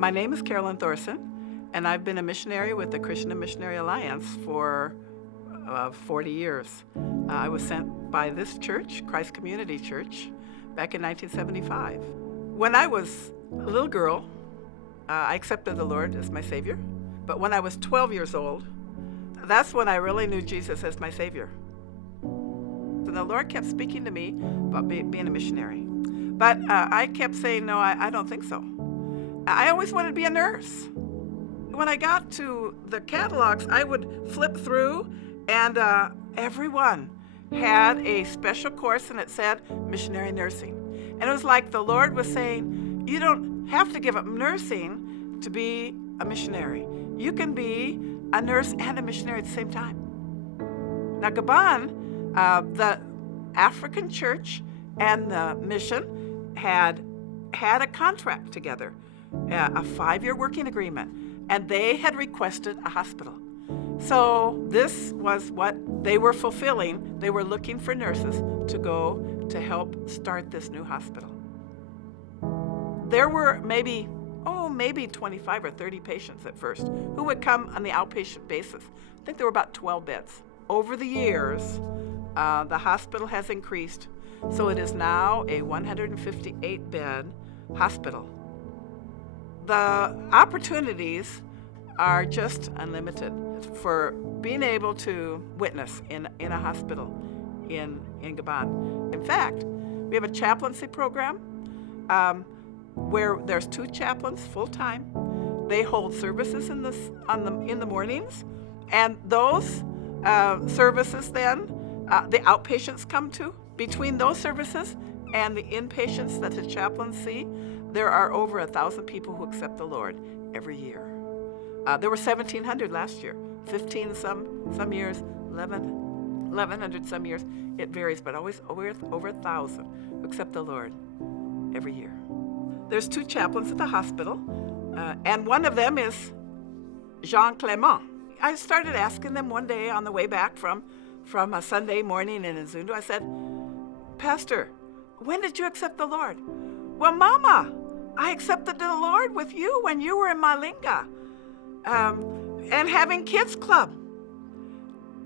My name is Carolyn Thorson, and I've been a missionary with the Christian and Missionary Alliance for 40 years. I was sent by this church, Christ Community Church, back in 1975. When I was a little girl, I accepted the Lord as my Savior. But when I was 12 years old, that's when I really knew Jesus as my Savior. And the Lord kept speaking to me about being a missionary. But I kept saying, no, I don't think so. I always wanted to be a nurse. When I got to the catalogs, I would flip through, and everyone had a special course, and it said missionary nursing. And it was like the Lord was saying, you don't have to give up nursing to be a missionary. You can be a nurse and a missionary at the same time. Now, Gabon, the African church and the mission had a contract together, a 5-year working agreement, and they had requested a hospital. So this was what they were fulfilling. They were looking for nurses to go to help start this new hospital. There were maybe 25 or 30 patients at first who would come on the outpatient basis. I think there were about 12 beds. Over the years, the hospital has increased, so it is now a 158-bed hospital. The opportunities are just unlimited for being able to witness in a hospital in Gabon. In fact, we have a chaplaincy program where there's 2 chaplains full-time. They hold services in the mornings, and those services then the outpatients come to. Between those services and the inpatients that the chaplains see, there are over 1,000 people who accept the Lord every year. There were 1,700 last year, 15 some years, 1,100 some years. It varies, but always over 1,000 who accept the Lord every year. There's 2 chaplains at the hospital, and one of them is Clemmie. I started asking them one day on the way back from a Sunday morning in Zundu. I said, Pastor, when did you accept the Lord? Well, Mama, I accepted the Lord with you when you were in Malinga and having kids club.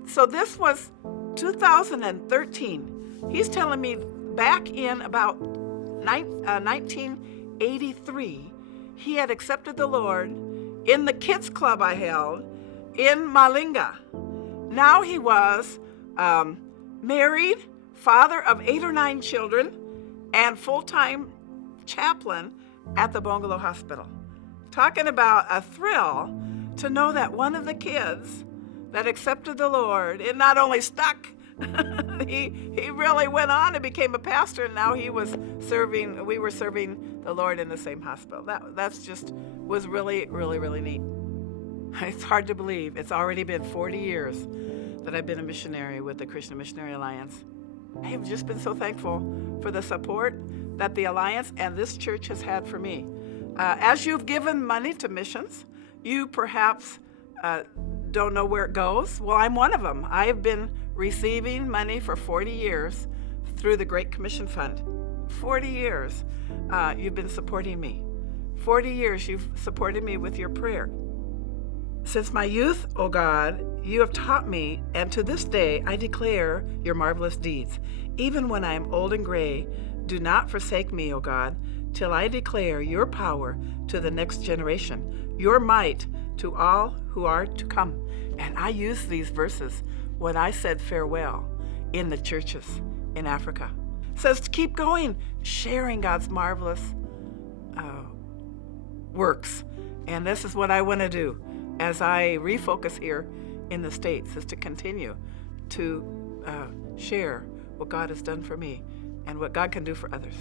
So this was 2013. He's telling me back in about 1983, he had accepted the Lord in the kids club I held in Malinga. Now he was married, father of 8 or 9 children, and full-time chaplain at the Bongolo Hospital. Talking about a thrill to know that one of the kids that accepted the Lord, it not only stuck, he really went on and became a pastor, and now we were serving the Lord in the same hospital. That's just was really, really, really neat. It's hard to believe. It's already been 40 years that I've been a missionary with the Christian Missionary Alliance. I have just been so thankful for the support that the Alliance and this church has had for me. As you've given money to missions, you perhaps don't know where it goes. Well, I'm one of them. I have been receiving money for 40 years through the Great Commission Fund. 40 years you've been supporting me. 40 years you've supported me with your prayer. Since my youth, O God, you have taught me, and to this day I declare your marvelous deeds. Even when I am old and gray, do not forsake me, O God, till I declare your power to the next generation, your might to all who are to come. And I used these verses when I said farewell in the churches in Africa. It says to keep going, sharing God's marvelous works. And this is what I want to do as I refocus here in the States, is to continue to share what God has done for me and what God can do for others.